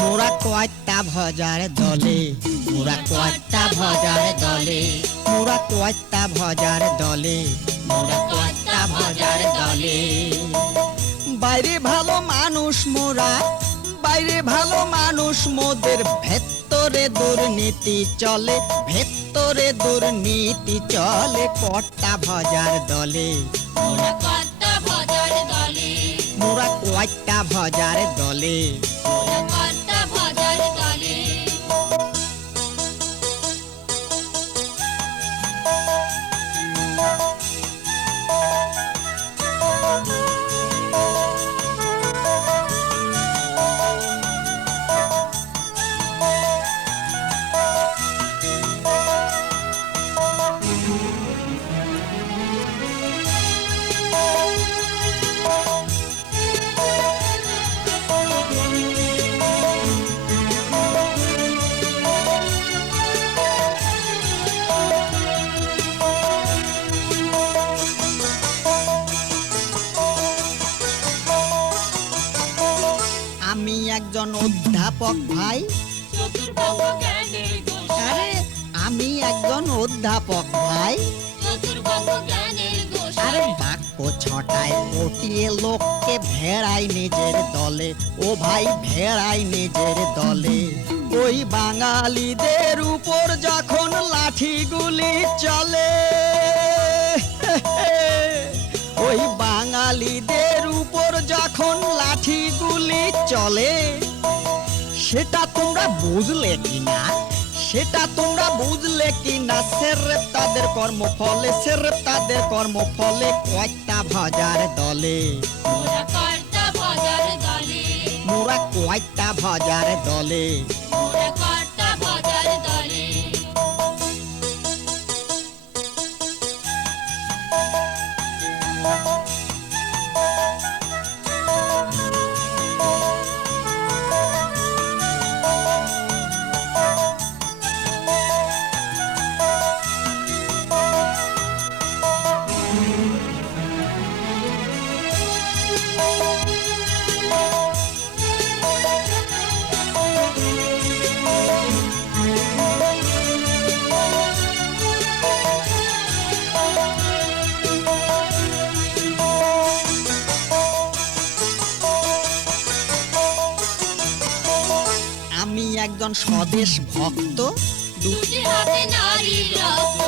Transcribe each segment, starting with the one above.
মোরা কয়টা ভজার দলে, মোরা কয়টা ভজার দলে, মোরা কয়টা ভজার দলে, মোরা কয়টা ভজার দলে। বাইরে ভালো মানুষ মোরা, বাইরে ভালো মানুষ, মোদের ভেতরে দুর্নীতি চলে, ভেতরে দুর্নীতি চলে। কয়টা ভজার দলে, মোরা কয়টা ভজার দলে, মোরা কয়টা ভজার দলে। মোরা কয়টা ভজার দলে। আমি একজন অধ্যাপক ভাই, চতুর্বঙ্গ জ্ঞানের গোসাই, আরে আমি একজন অধ্যাপক ভাই। চতুর্বঙ্গ জ্ঞানের আরে গোসাই। বাক্য ছটায় পটিয়ে লোককে ভেড়াই নিজের দলে, ও ভাই ভেড়াই নিজের দলে। ওই বাঙালিদের উপর যখন লাঠিগুলি চলে, ওই বাঙালিদের উপর যখন লাঠিগুলি চলে, সেটা তোমরা বুঝলে কিনা, সেটা তোমরা বুঝলে কিনা। সেরেপ তাদের কর্মফলে, সেরেপ তাদের কর্মফলে। কয়টা ভজার দলে, মোরা কয়টা ভজার দলে, মোরা কয়টা ভজার দলে। মোরা কয়টা ভজার দলে। আমি একজন স্বদেশ ভক্ত, দুটি হাতে নারীর রক্ত,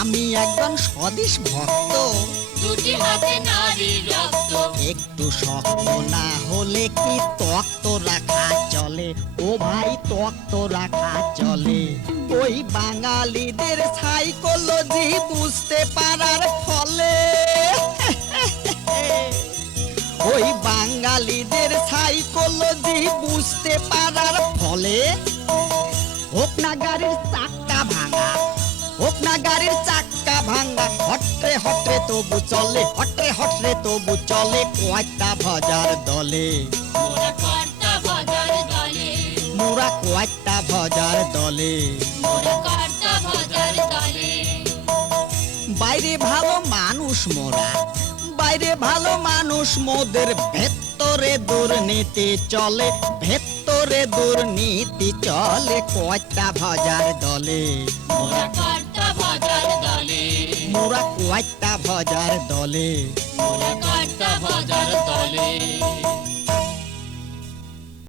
আমি একজন স্বদেশ ভক্ত। দুটি হাতে নারীর রক্ত। একটু শক্ত না হলে কি তক্ত রাখা চলে, ও ভাই তক্ত রাখা চলে। ওই বাঙালিদের সাইকোলজি বুঝতে পারার ফলে, ওই বাঙালিদের সাইকোলজি বুঝতে পারার ফলে, হোক না গাড়ির চাক্কা ভাঙা, হোক না গাড়ির চাক্কা ভাঙা, হটরে হটরে তবু চলে, হটরে হটরে তবু চলে। কয়টা ভজার দলে, মোরা কয়টা ভজার দলে, মোরা কয়টা ভজার দলে। মোরা কয়টা ভজার দলে। বাইরে ভালো মানুষ মোরা, বাইরে ভালো মানুষ, মোদের ভেতরে দুর্নীতি চলে, ভেতরে দুর্নীতি চলে। কয়টা ভজার দলে, মোরা কয়টা ভজার দলে, মোরা কয়টা ভজার দলে। মোরা কয়টা ভজার দলে।